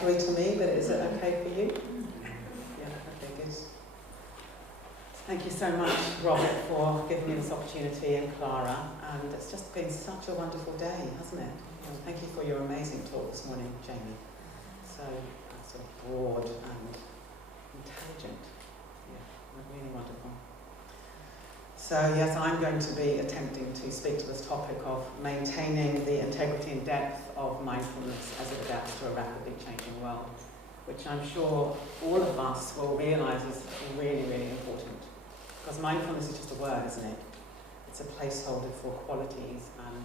echoey to me, but is it okay for you? Yeah, okay, good. Thank you so much, Robert, for giving me this opportunity, and Clara, and it's just been such a wonderful day, hasn't it? And thank you for your amazing talk this morning, Jamie. So sort of broad and intelligent. Yeah, really wonderful. So yes, I'm going to be attempting to speak to this topic of maintaining the integrity and depth of mindfulness as it adapts to a rapidly changing world, which I'm sure all of us will realise is really, really important. Because mindfulness is just a word, isn't it? It's a placeholder for qualities, and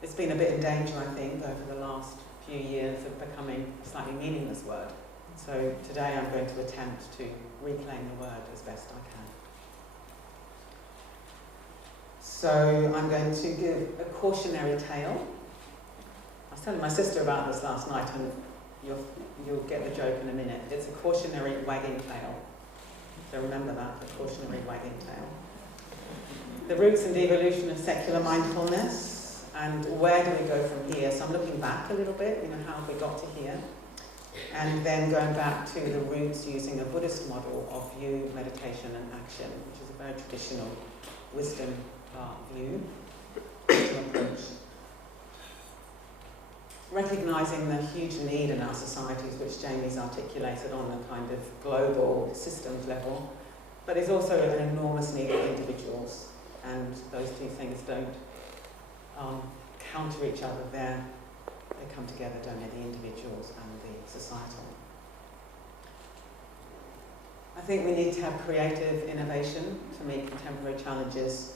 it's been a bit in danger, I think, over the last few years of becoming a slightly meaningless word. So today I'm going to attempt to reclaim the word as best I can. So I'm going to give a cautionary tale. I was telling my sister about this last night, and you'll get the joke in a minute. It's a cautionary wagging tail. So remember that, the cautionary wagging tail. The roots and evolution of secular mindfulness, and where do we go from here? So I'm looking back a little bit, how have we got to here? And then going back to the roots using a Buddhist model of view, meditation and action, which is a very traditional wisdom view, wisdom approach. Recognising the huge need in our societies, which Jamie's articulated on a kind of global systems level, but there's also an enormous need of individuals, and those two things don't counter each other. They come together, don't they, the individuals and the societal. I think we need to have creative innovation to meet contemporary challenges,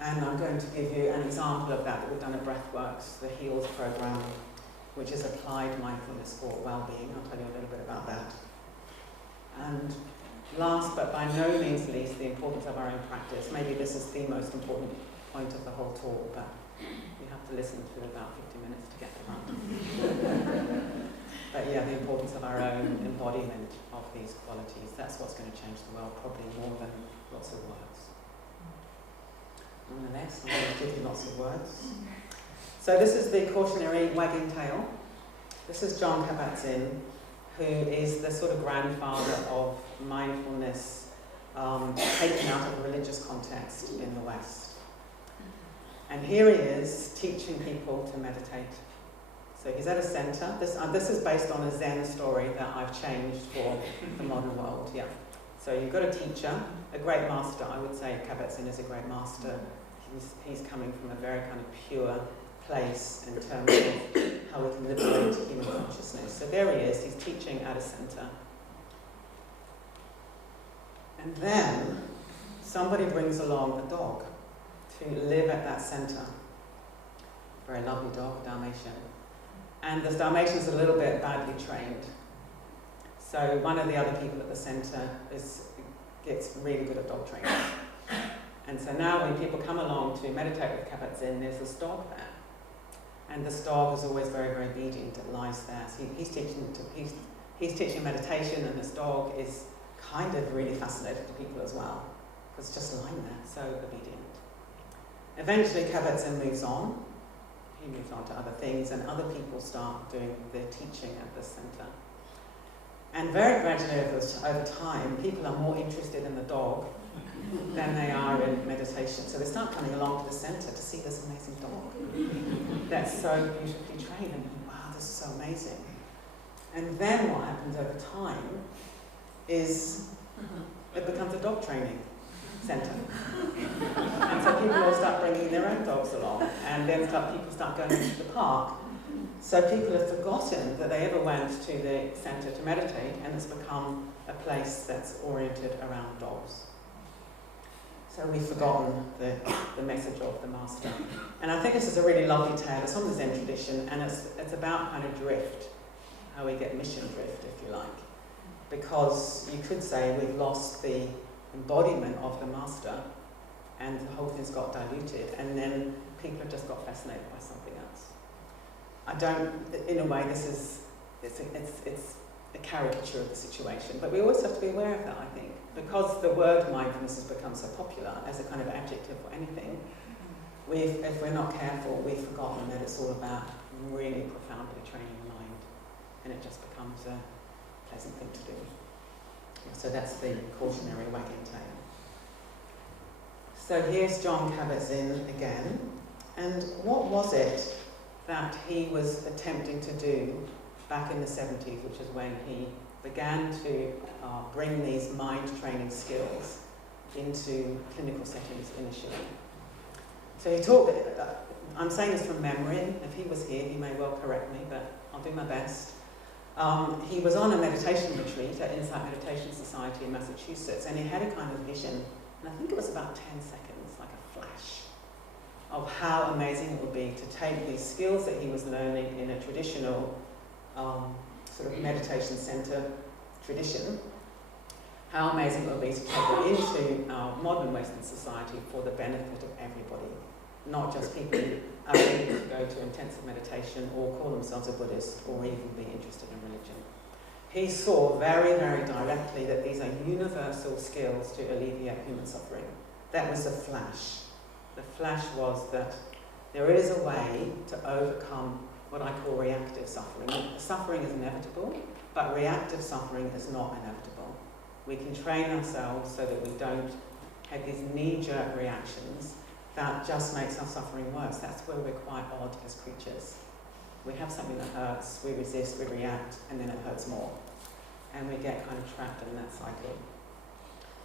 and I'm going to give you an example of that we've done at Breathworks, the HEALS program, which is applied mindfulness for well-being. I'll tell you a little bit about that. And last, but by no means least, the importance of our own practice. Maybe this is the most important point of the whole talk, but you have to listen to about 50 minutes to get to that. But yeah, the importance of our own embodiment of these qualities. That's what's going to change the world, probably more than lots of words. Nonetheless, I'm going to give you lots of words. So this is the cautionary wagging tail. This is John Kabat-Zinn, who is the sort of grandfather of mindfulness taken out of a religious context in the West. And here he is teaching people to meditate. So he's at a centre. This is based on a Zen story that I've changed for the modern world. Yeah. So you've got a teacher, a great master. I would say Kabat-Zinn is a great master. He's coming from a very kind of pure place in terms of how we can liberate human consciousness. So there he is, he's teaching at a centre. And then somebody brings along a dog to live at that centre. Very lovely dog, a Dalmatian. And this Dalmatian's a little bit badly trained. So one of the other people at the centre gets really good at dog training. And so now when people come along to meditate with Kabat-Zinn, there's this dog there. And this dog is always very, very obedient. It lies there. So he's teaching meditation, and this dog is kind of really fascinated to people as well, because it's just lying there, so obedient. Eventually, Kabat-Zinn moves on. He moves on to other things, and other people start doing their teaching at this centre. And very gradually over time, people are more interested in the dog than they are in meditation. So they start coming along to the centre to see this amazing dog that's so beautifully trained, and wow, this is so amazing. And then what happens over time is it becomes a dog training centre. And so people all start bringing their own dogs along, and then people start going into the park. So people have forgotten that they ever went to the centre to meditate, and it's become a place that's oriented around dogs. So we've forgotten the message of the master. And I think this is a really lovely tale. It's from the Zen tradition, and it's about kind of drift, how we get mission drift, if you like. Because you could say we've lost the embodiment of the master, and the whole thing's got diluted, and then people have just got fascinated by something else. In a way, it's a caricature of the situation, but we always have to be aware of that, I think. Because the word mindfulness has become so popular as a kind of adjective for anything, if we're not careful, we've forgotten that it's all about really profoundly training the mind and it just becomes a pleasant thing to do. So that's the cautionary wagging tail. So here's John Kabat-Zinn again, and what was it that he was attempting to do back in the 70s, which is when he began to bring these mind training skills into clinical settings initially. So he talked, I'm saying this from memory, if he was here he may well correct me, but I'll do my best. He was on a meditation retreat at Insight Meditation Society in Massachusetts, and he had a kind of vision, and I think it was about 10 seconds, like a flash, of how amazing it would be to take these skills that he was learning in a traditional sort of meditation centre tradition, how amazing it would be to take it into our modern Western society for the benefit of everybody, not just people who are able to go to intensive meditation or call themselves a Buddhist or even be interested in religion. He saw very, very directly that these are universal skills to alleviate human suffering. That was the flash. The flash was that there is a way to overcome what I call reactive suffering. Suffering is inevitable, but reactive suffering is not inevitable. We can train ourselves so that we don't have these knee-jerk reactions that just makes our suffering worse. That's where we're quite odd as creatures. We have something that hurts, we resist, we react, and then it hurts more. And we get kind of trapped in that cycle.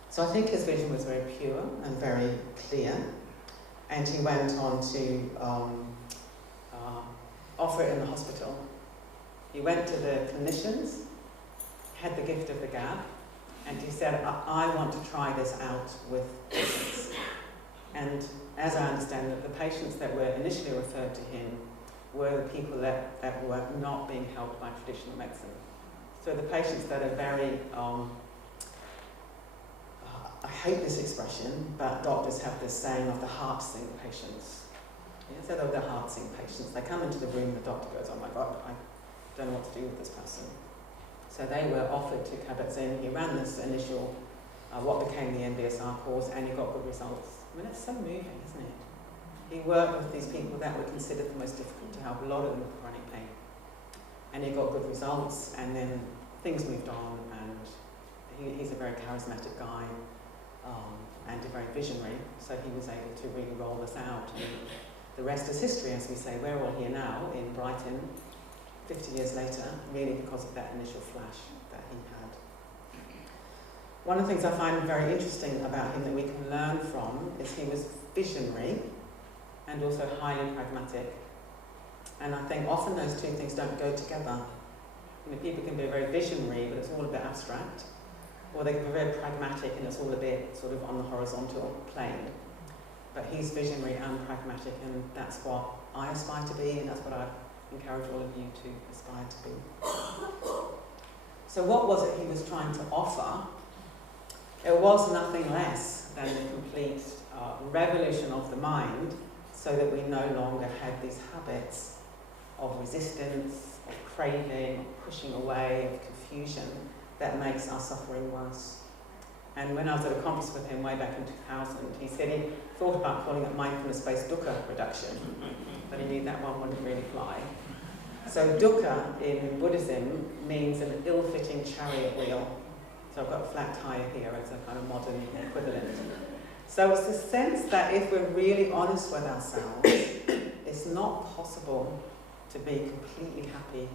So I think his vision was very pure and very clear. And he went on to offer it in the hospital. He went to the clinicians, had the gift of the gab, and he said, I want to try this out with patients. And as I understand it, the patients that were initially referred to him were the people that were not being helped by traditional medicine. So the patients that are very, I hate this expression, but doctors have this saying of the heart sink patients. Instead of the heart sink patients, they come into the room and the doctor goes, oh my God, I don't know what to do with this person. So they were offered to Kabat-Zinn. He ran this initial, what became the MBSR course, and he got good results. I mean, it's so moving, isn't it? He worked with these people that were considered the most difficult to help, a lot of them with chronic pain. And he got good results, and then things moved on, and he's a very charismatic guy, and very visionary, so he was able to really roll this out. And the rest is history, as we say. We're all here now in Brighton, 50 years later, really because of that initial flash that he had. One of the things I find very interesting about him that we can learn from is he was visionary and also highly pragmatic. And I think often those two things don't go together. You know, people can be very visionary, but it's all a bit abstract, or they can be very pragmatic and it's all a bit sort of on the horizontal plane. But he's visionary and pragmatic, and that's what I aspire to be, and that's what I encourage all of you to aspire to be. So what was it he was trying to offer? It was nothing less than the complete revolution of the mind, so that we no longer had these habits of resistance, of craving, of pushing away, of confusion that makes our suffering worse. And when I was at a conference with him way back in 2000, he said he thought about calling it mindfulness-based dukkha reduction, but he knew that one wouldn't really fly. So dukkha in Buddhism means an ill-fitting chariot wheel. So I've got a flat tire here as a kind of modern equivalent. So it's the sense that if we're really honest with ourselves, it's not possible to be completely happy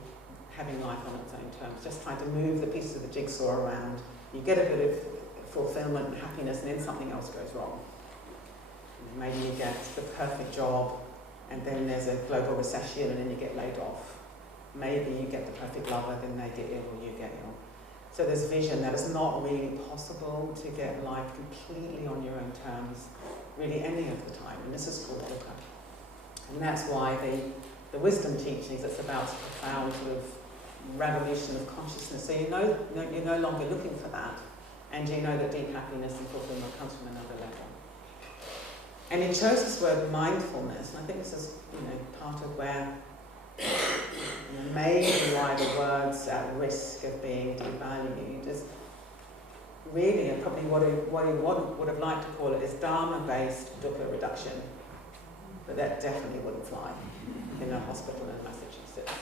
having life on its own terms, just trying to move the pieces of the jigsaw around. You get a bit of fulfillment and happiness, and then something else goes wrong. Maybe you get the perfect job, and then there's a global recession, and then you get laid off. Maybe you get the perfect lover, then they get ill or you get ill. So there's vision that it's not really possible to get life completely on your own terms, really any of the time, and this is called dukkha. And that's why the wisdom teachings, it's about a profound sort of revolution of consciousness. So you're no longer looking for that, and you know that deep happiness and fulfillment comes from another level. And he chose this word mindfulness, and I think this is, part of where maybe why the word's at risk of being devalued is really, and probably what he would have liked to call it, is Dharma-based dukkha reduction. but that definitely wouldn't fly in a hospital in Massachusetts.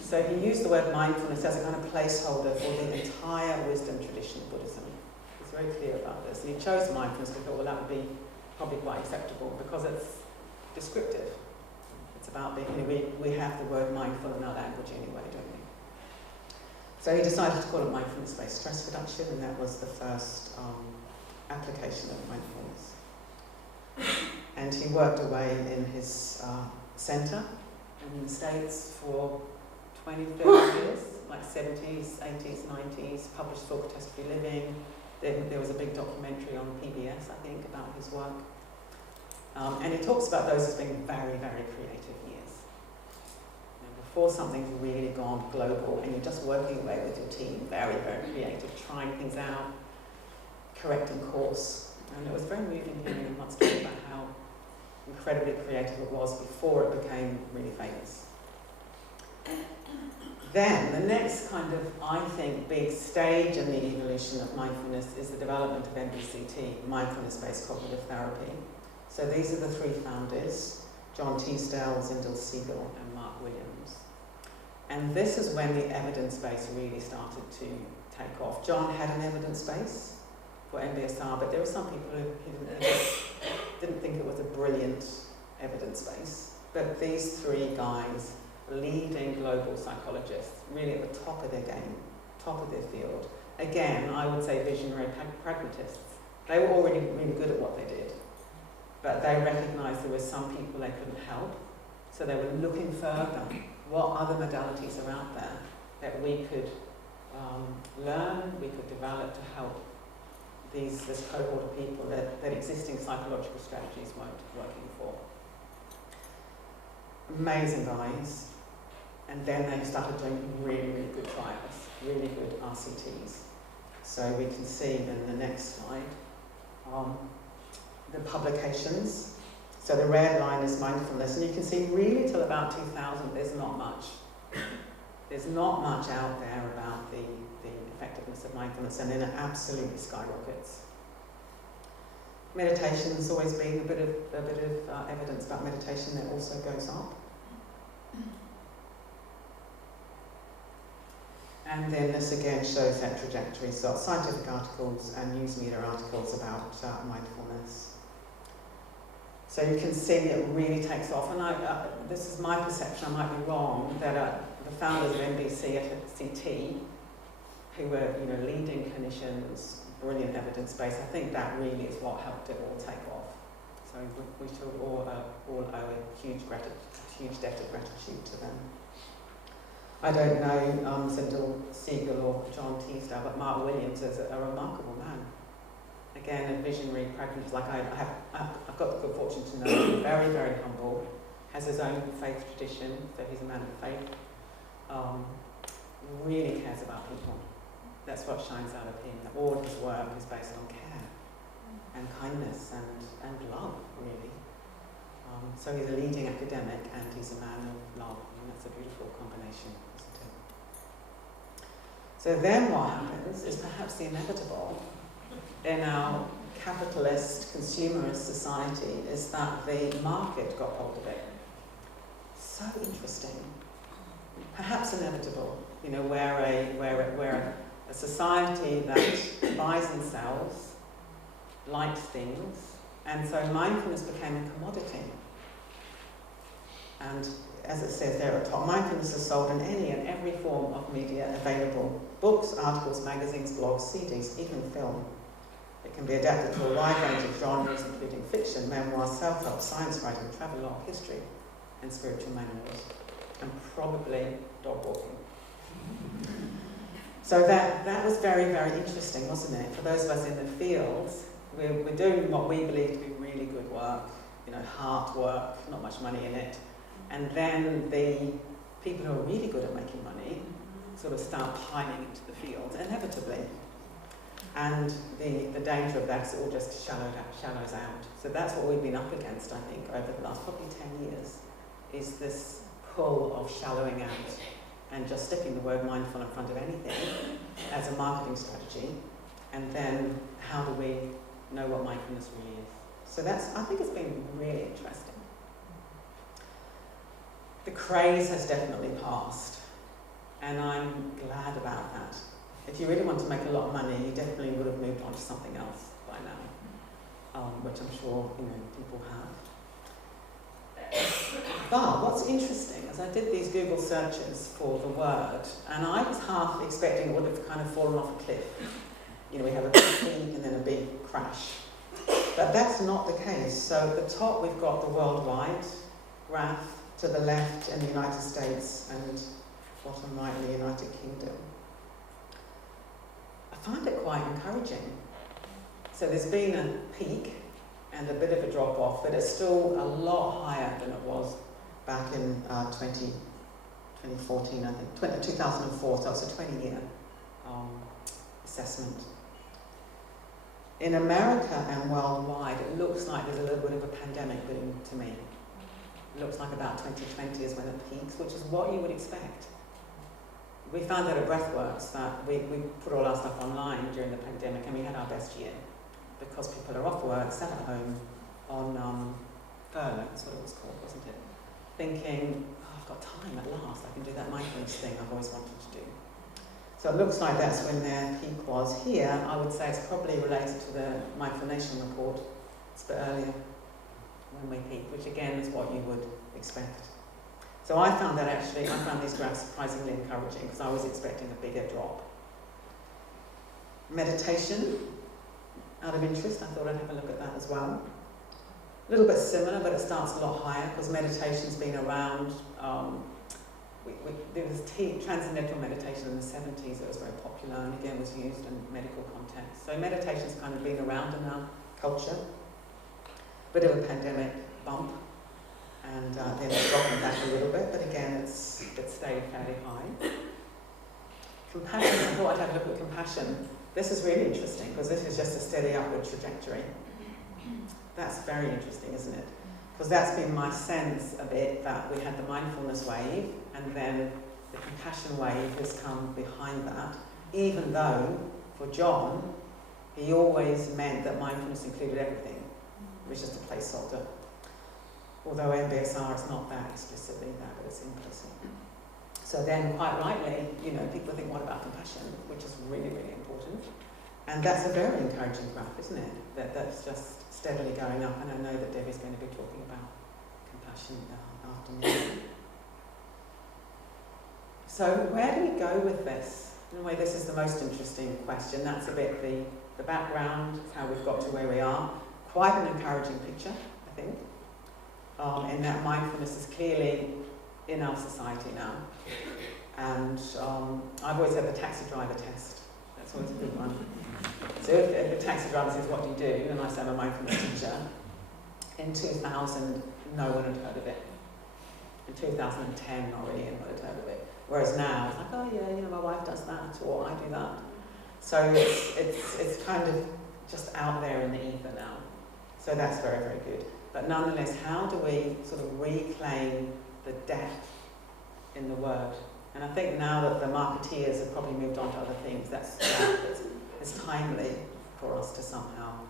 So he used the word mindfulness as a kind of placeholder for the entire wisdom tradition of Buddhism. He's very clear about this. And he chose mindfulness because he thought, well, that would be probably quite acceptable because it's descriptive. It's about being, we have the word mindful in our language anyway, don't we? So he decided to call it mindfulness-based stress reduction, and that was the first application of mindfulness. And he worked away in his centre in the States for 20, 30 years, like 70s, 80s, 90s, published for Catastrophe Living. Then there was a big documentary on PBS, I think, about his work. And he talks about those as being very, very creative years. You know, before something's really gone global and you're just working away with your team, very, very creative, trying things out, correcting course. And it was very moving hearing him once talk about how incredibly creative it was before it became really famous. Then, the next kind of, I think, big stage in the evolution of mindfulness is the development of MBCT, mindfulness-based cognitive therapy. So these are the three founders, John Teasdale, Zindel Siegel, and Mark Williams. And this is when the evidence base really started to take off. John had an evidence base for MBSR, but there were some people who didn't think it was a brilliant evidence base. But these three guys, leading global psychologists, really at the top of their game, top of their field. Again, I would say visionary pragmatists. They were already really good at what they did, but they recognised there were some people they couldn't help, so they were looking further. What other modalities are out there that we could learn, we could develop to help this cohort of people that existing psychological strategies weren't working for. Amazing guys. And then they started doing really, really good trials, really good RCTs. So we can see in the next slide the publications. So the red line is mindfulness, and you can see really till about 2000 there's not much. There's not much out there about the effectiveness of mindfulness, and then it absolutely skyrockets. Meditation's always been a bit of evidence about meditation that also goes up. And then this again shows that trajectory, so scientific articles and news media articles about mindfulness. So you can see it really takes off, and this is my perception, I might be wrong, that the founders of MBCT, who were leading clinicians, brilliant evidence base, I think that really is what helped it all take off. So we should all owe a huge debt of gratitude to them. I don't know Zindel Siegel or John Teasdale, but Mark Williams is a remarkable man. Again, a visionary pragmatist. Like I've got the good fortune to know him. Very, very humble. Has his own faith tradition, so he's a man of faith. Really cares about people. That's what shines out of him. All his work is based on care and kindness and love, really. So he's a leading academic and he's a man of love, and that's a beautiful combination, isn't it? So then what happens is perhaps the inevitable in our capitalist, consumerist society is that the market got hold of it. So interesting. Perhaps inevitable, where a society that buys and sells, likes things, and so mindfulness became a commodity. And as it says there at top, mindfulness is sold in any and every form of media available. Books, articles, magazines, blogs, CDs, even film. It can be adapted to a wide range of genres, including fiction, memoir, self-help, science writing, travelogue, history, and spiritual manuals, and probably dog walking. So that was very, very interesting, wasn't it? For those of us in the fields, we're doing what we believe to be really good work, hard work, not much money in it. And then the people who are really good at making money sort of start piling into the field, inevitably. And the danger of that is it all just shallows out. So that's what we've been up against, I think, over the last probably 10 years, is this pull of shallowing out and just sticking the word mindful in front of anything as a marketing strategy. And then how do we know what mindfulness really is? So I think it's been really interesting. the craze has definitely passed, and I'm glad about that. If you really want to make a lot of money, you definitely would have moved on to something else by now, which I'm sure people have. But what's interesting is I did these Google searches for the word, and I was half expecting it would have kind of fallen off a cliff. We have a big peak and then a big crash. But that's not the case. So at the top we've got the worldwide graph, to the left in the United States, and bottom right in the United Kingdom. I find it quite encouraging. So there's been a peak and a bit of a drop off, but it's still a lot higher than it was back in 2014, I think, 2004, so it's a 20-year assessment. In America and worldwide, it looks like there's a little bit of a pandemic boom to me. It looks like about 2020 is when it peaks, which is what you would expect. We found out at Breathworks that we put all our stuff online during the pandemic, and we had our best year because people are off work, sat at home on furlough, that's what it was called, wasn't it? Thinking, I've got time at last, I can do that mindfulness thing I've always wanted to do. So it looks like that's when their peak was. Here, I would say it's probably related to the Mindful Nation report. It's a bit earlier when we peaked, which again is what you would expect. So I found these graphs surprisingly encouraging because I was expecting a bigger drop. Meditation, out of interest, I thought I'd have a look at that as well. A little bit similar, but it starts a lot higher because meditation's been around. There was transcendental meditation in the 70s that was very popular and again was used in medical context. So meditation's kind of been around in our culture. Bit of a pandemic bump, and then it's dropping back a little bit, but again it's stayed fairly high. Compassion, I thought I'd have a look at compassion. This is really interesting because this is just a steady upward trajectory. That's very interesting, isn't it? Because that's been my sense of it, that we had the mindfulness wave and then the compassion wave has come behind that, even though for John he always meant that mindfulness included everything. It was just a placeholder. Although MBSR is not that explicitly that, but it's implicit. So then, quite rightly, people think, what about compassion? Which is really, really important. And that's a very encouraging graph, isn't it? That's just steadily going up. And I know that Debbie's going to be talking about compassion after me. So where do we go with this? In a way, this is the most interesting question. That's a bit the background, how we've got to where we are. Quite an encouraging picture, I think, in that mindfulness is clearly in our society now. And I've always had the taxi driver test. That's always a good one. So if the taxi driver says, what do you do? And I say, I'm a mindfulness teacher. In 2000, no one had heard of it. In 2010, not really anyone had heard of it. Whereas now, it's like, oh yeah, my wife does that, or I do that. So it's kind of just out there in the ether now. So that's very, very good. But nonetheless, how do we sort of reclaim the depth in the word? And I think now that the marketeers have probably moved on to other things, it's timely for us to somehow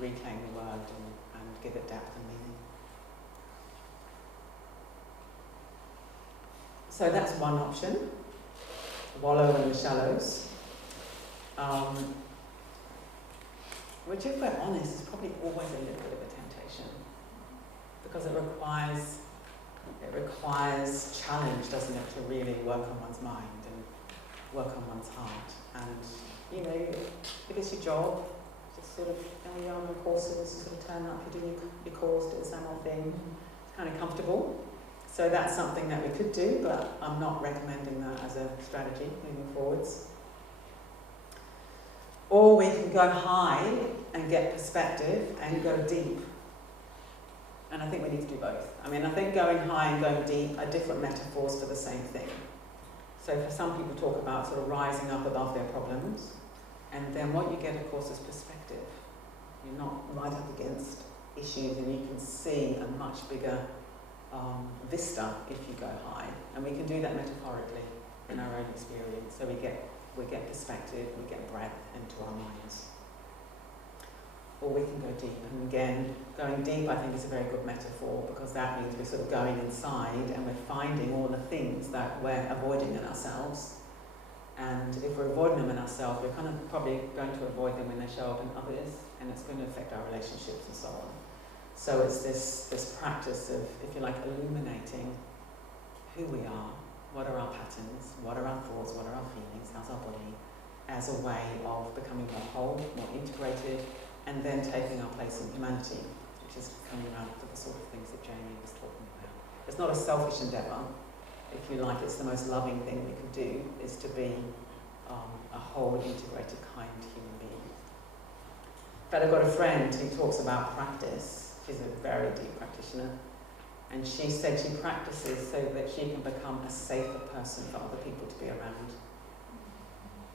reclaim the word and give it depth and meaning. So that's one option, wallow in the shallows. Which, if we're honest, is probably always a little bit of a temptation, because it requires challenge, doesn't it, to really work on one's mind and work on one's heart. And if it's your job, just sort of you're on your courses, you sort of turn up, you do your course, do the same old thing. It's kind of comfortable. So that's something that we could do, but I'm not recommending that as a strategy moving forwards. Or we can go high and get perspective and go deep. And I think we need to do both. I think going high and going deep are different metaphors for the same thing. So for some people talk about sort of rising up above their problems, and then what you get, of course, is perspective. You're not right up against issues, and you can see a much bigger vista if you go high. And we can do that metaphorically in our own experience. So we get perspective, we get breadth into our minds. Or we can go deep and again, going deep I think is a very good metaphor, because that means we're sort of going inside and we're finding all the things that we're avoiding in ourselves. And if we're avoiding them in ourselves, we're kind of probably going to avoid them when they show up in others, and it's going to affect our relationships and so on. So it's this practice of, if you like, illuminating who we are, what are our patterns, what are our thoughts, what are our feelings, how's our body, as a way of becoming more whole, more integrated, and then taking our place in humanity, which is coming around to the sort of things that Jamie was talking about. It's not a selfish endeavour. If you like, it's the most loving thing we can do, is to be a whole, integrated, kind human being. But I've got a friend who talks about practice. She's a very deep practitioner. And she said she practices so that she can become a safer person for other people to be around.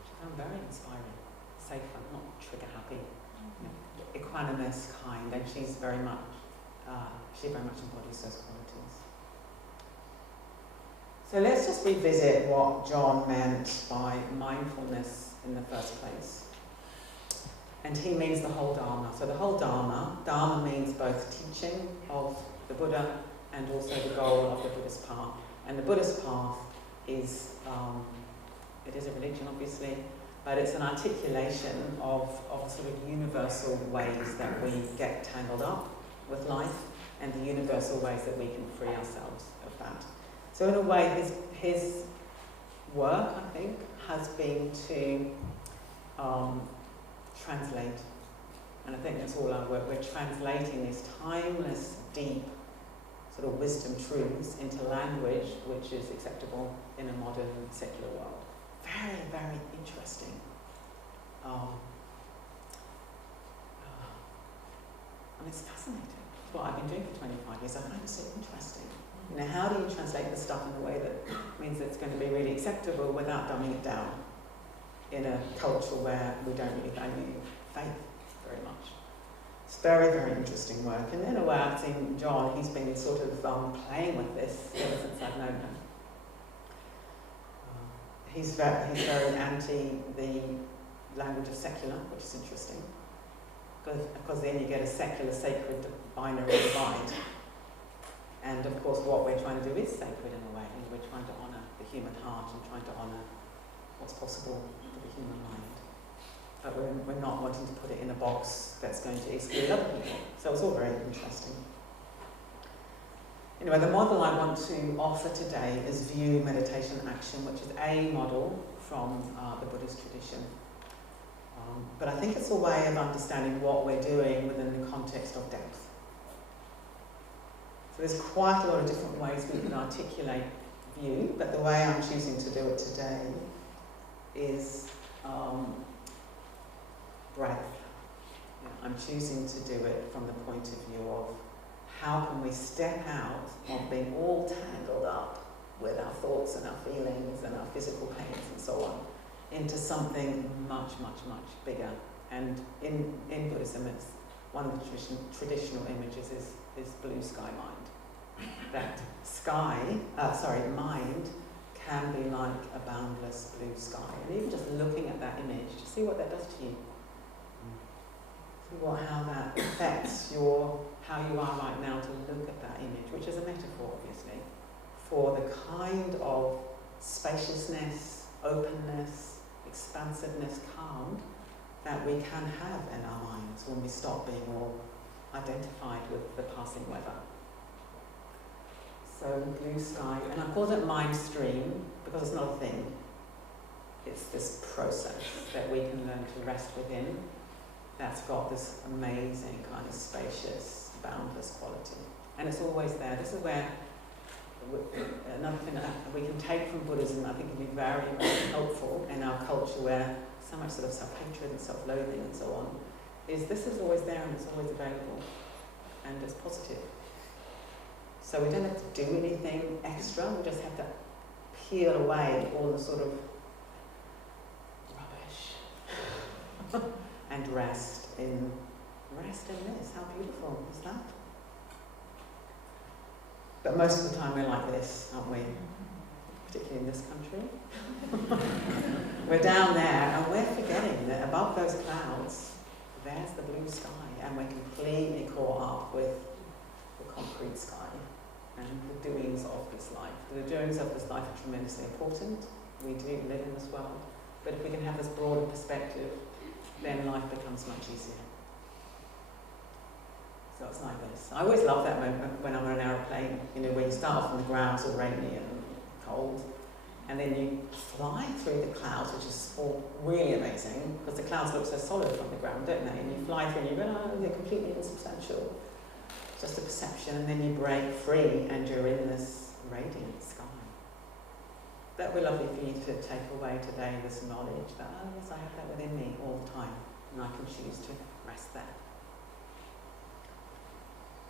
Which I found very inspiring. Safer, not trigger happy. You know, equanimous, kind, and she very much embodies those qualities. So let's just revisit what John meant by mindfulness in the first place. And he means the whole Dharma. So the whole Dharma means both teaching of the Buddha and also the goal of the Buddhist path. And the Buddhist path is, it is a religion obviously, but it's an articulation of sort of universal ways that we get tangled up with life, and the universal ways that we can free ourselves of that. So in a way, his work, I think, has been to translate, and I think that's all our work. We're translating these timeless, deep sort of wisdom truths into language which is acceptable in a modern, secular world. Very, very interesting. And it's fascinating. It's what I've been doing for 25 years. I find it so interesting. You know, how do you translate the stuff in a way that means it's going to be really acceptable without dumbing it down in a culture where we don't really value faith very much? It's very, very interesting work. And in a way, I've seen John, he's been sort of playing with this ever since I've known him. He's very anti the language of secular, which is interesting, because then you get a secular, sacred, binary divide. And of course, what we're trying to do is sacred in a way. We're trying to honour the human heart and trying to honour what's possible for the human mind. But we're not wanting to put it in a box that's going to exclude other people. So it's all very interesting. Anyway, the model I want to offer today is view, meditation, action, which is a model from the Buddhist tradition. But I think it's a way of understanding what we're doing within the context of depth. So there's quite a lot of different ways we can articulate view, but the way I'm choosing to do it today is breadth. You know, I'm choosing to do it from the point of view of how can we step out of being all tangled up with our thoughts and our feelings and our physical pains and so on into something much, much, much bigger. And in Buddhism, it's one of the traditional images is blue sky mind. That mind can be like a boundless blue sky. And even just looking at that image, to see what that does to you. See how that affects how you are right now to look at that image, which is a metaphor, obviously, for the kind of spaciousness, openness, expansiveness, calm that we can have in our minds when we stop being all identified with the passing weather. So blue sky, and I call it mind stream because it's not a thing. It's this process that we can learn to rest within that's got this amazing kind of spacious, boundless quality. And it's always there. This is where another thing that we can take from Buddhism, I think can be very, very helpful in our culture where so much sort of self-hatred and self-loathing and so on, is this is always there and it's always available and it's positive. So we don't have to do anything extra, we just have to peel away all the sort of rubbish and rest in this. How beautiful is that? But most of the time we're like this, aren't we? Particularly in this country. We're down there and we're forgetting that above those clouds, there's the blue sky, and we're completely caught radiant sky and the doings of this life. The doings of this life are tremendously important. We do live in this world. But if we can have this broader perspective, then life becomes much easier. So it's like this. I always love that moment when I'm on an aeroplane, where you start off on the ground, so rainy and cold, and then you fly through the clouds, which is all really amazing, because the clouds look so solid from the ground, don't they? And you fly through and you go, oh, they're completely insubstantial. Just a perception, and then you break free and you're in this radiant sky. That would be lovely for you to take away today, this knowledge that, oh yes, I have that within me all the time, and I can choose to rest there.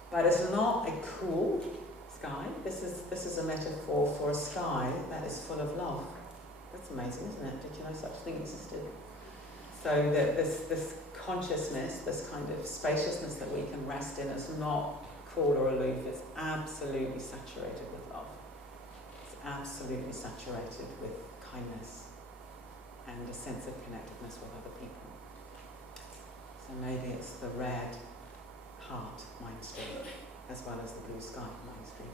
But it's not a cool sky. This is a metaphor for a sky that is full of love. That's amazing, isn't it? Did you know such a thing existed? So that this consciousness, this kind of spaciousness that we can rest in, it's not cool or aloof. It's absolutely saturated with love. It's absolutely saturated with kindness and a sense of connectedness with other people. So maybe it's the red heart mind stream as well as the blue sky mind stream.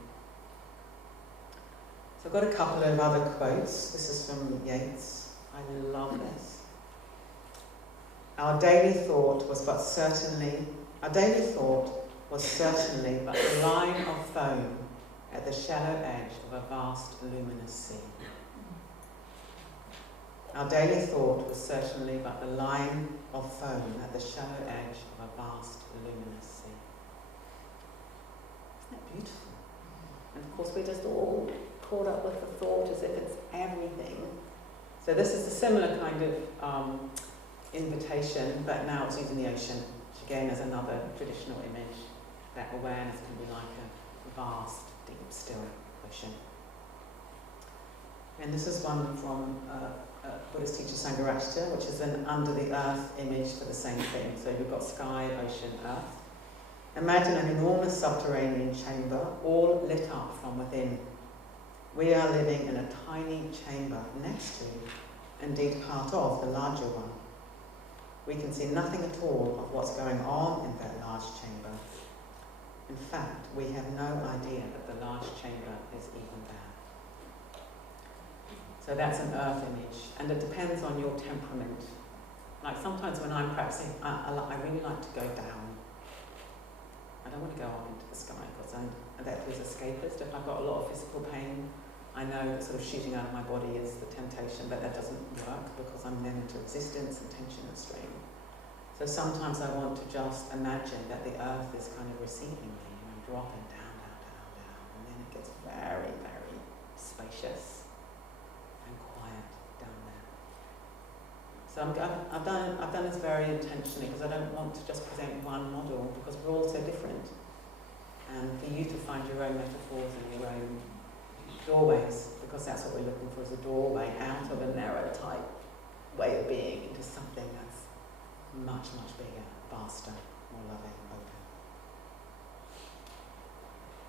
So I've got a couple of other quotes. This is from Yeats. I love this. Our daily thought was certainly but a line of foam at the shallow edge of a vast luminous sea. Our daily thought was certainly but the line of foam at the shallow edge of a vast luminous sea. Isn't that beautiful? And of course we're just all caught up with the thought as if it's everything. So this is a similar kind of invitation, but now it's using the ocean, which again is another traditional image, that awareness can be like a vast, deep, still ocean. And this is one from Buddhist teacher Sangharakshita, which is an under-the-earth image for the same thing. So you've got sky, ocean, earth. Imagine an enormous subterranean chamber, all lit up from within. We are living in a tiny chamber next to, indeed part of, the larger one. We can see nothing at all of what's going on in that large chamber. In fact, we have no idea that the large chamber is even there. So that's an earth image, and it depends on your temperament. Like sometimes when I'm practicing, I really like to go down. I don't want to go up into the sky because that feels escapist. If I've got a lot of physical pain, I know that sort of shooting out of my body is the temptation, but that doesn't work because I'm then into resistance and tension and strain. So sometimes I want to just imagine that the earth is kind of receiving me and I'm dropping down, down, down, down, and then it gets very, very spacious and quiet down there. So I've done this very intentionally because I don't want to just present one model because we're all so different. And for you to find your own metaphors and your own doorways, because that's what we're looking for, is a doorway out of a narrow type way of being into something that's much, much bigger, vaster, more loving, open.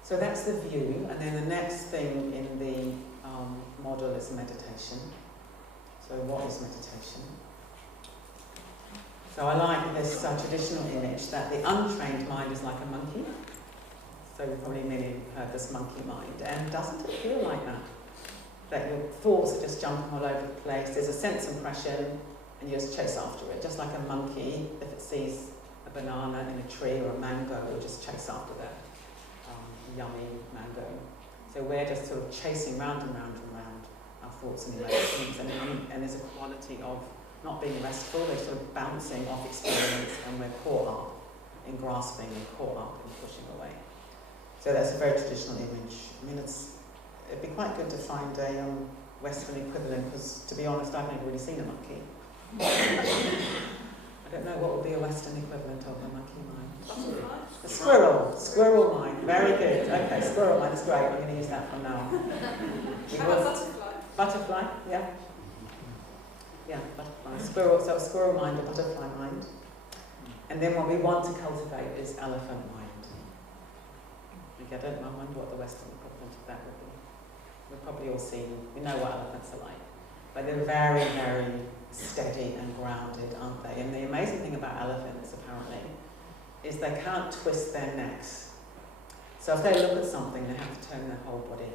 So that's the view, and then the next thing in the model is meditation. So what is meditation? So I like this traditional image that the untrained mind is like a monkey. So probably many have heard this monkey mind, and doesn't it feel like that? That your thoughts are just jumping all over the place, there's a sense impression, and you just chase after it. Just like a monkey, if it sees a banana in a tree or a mango, it will just chase after that yummy mango. So we're just sort of chasing round and round and round our thoughts and emotions, and there's a quality of not being restful, they're sort of bouncing off experience, and we're caught up in grasping and caught up in pushing away. So that's a very traditional image. I mean, it'd be quite good to find a Western equivalent, because to be honest, I've never really seen a monkey. I don't know what would be a Western equivalent of a monkey mind. A squirrel mind. Very good. Okay, squirrel mind is great. I'm going to use that from now on. How about butterfly? Butterfly, yeah. Yeah, butterfly. Squirrel, so a squirrel mind, a butterfly mind. And then what we want to cultivate is elephant mind. Okay, I don't know, I wonder what the Western equivalent of that would be. We've probably all seen, we know what elephants are like. But they're very, very steady and grounded, aren't they? And the amazing thing about elephants, apparently, is they can't twist their necks. So if they look at something, they have to turn their whole body.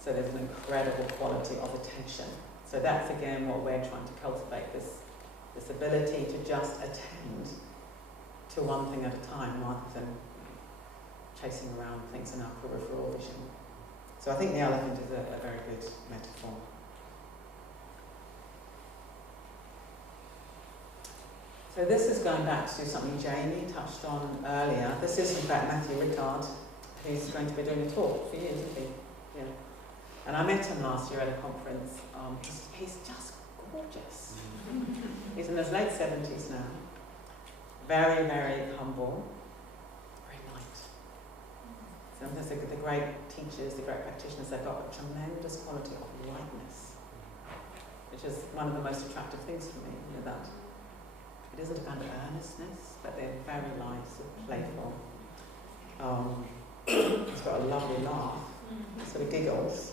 So there's an incredible quality of attention. So that's again what we're trying to cultivate, this ability to just attend to one thing at a time rather than chasing around things in our peripheral vision. So I think the elephant is a very good metaphor. So this is going back to something Jamie touched on earlier. This is in fact Matthew Rickard, who's going to be doing a talk for you, isn't he? Yeah. And I met him last year at a conference. He's just gorgeous. He's in his late 70s now. Very, very humble. Very light. Sometimes the great teachers, the great practitioners, they've got a tremendous quality of lightness, which is one of the most attractive things for me, that it isn't about earnestness, but they're very light, sort of playful. He's got a lovely laugh, he sort of giggles.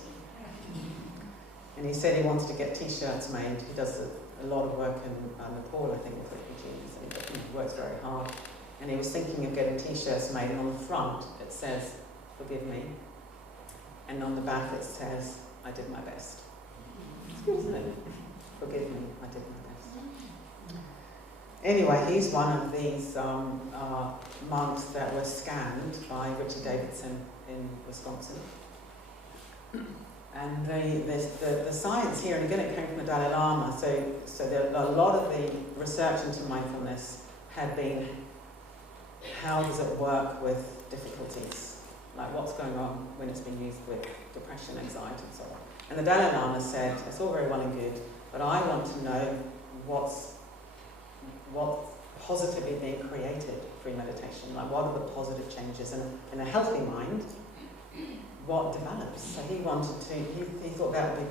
And he said he wanted to get t-shirts made. He does a lot of work in Nepal, I think, with refugees, and he works very hard. And he was thinking of getting t-shirts made, and on the front it says, "Forgive me," and on the back it says, "I did my best." It's good, isn't it? Forgive me, I did my best. Anyway, he's one of these monks that were scanned by Richard Davidson in Wisconsin. And the science here, and again it came from the Dalai Lama, so there, a lot of the research into mindfulness had been, how does it work with difficulties? Like what's going on when it's been used with depression, anxiety and so on. And the Dalai Lama said, it's all very well and good, but I want to know what's positively being created through meditation, like what are the positive changes in a healthy mind, what develops. So he thought that would be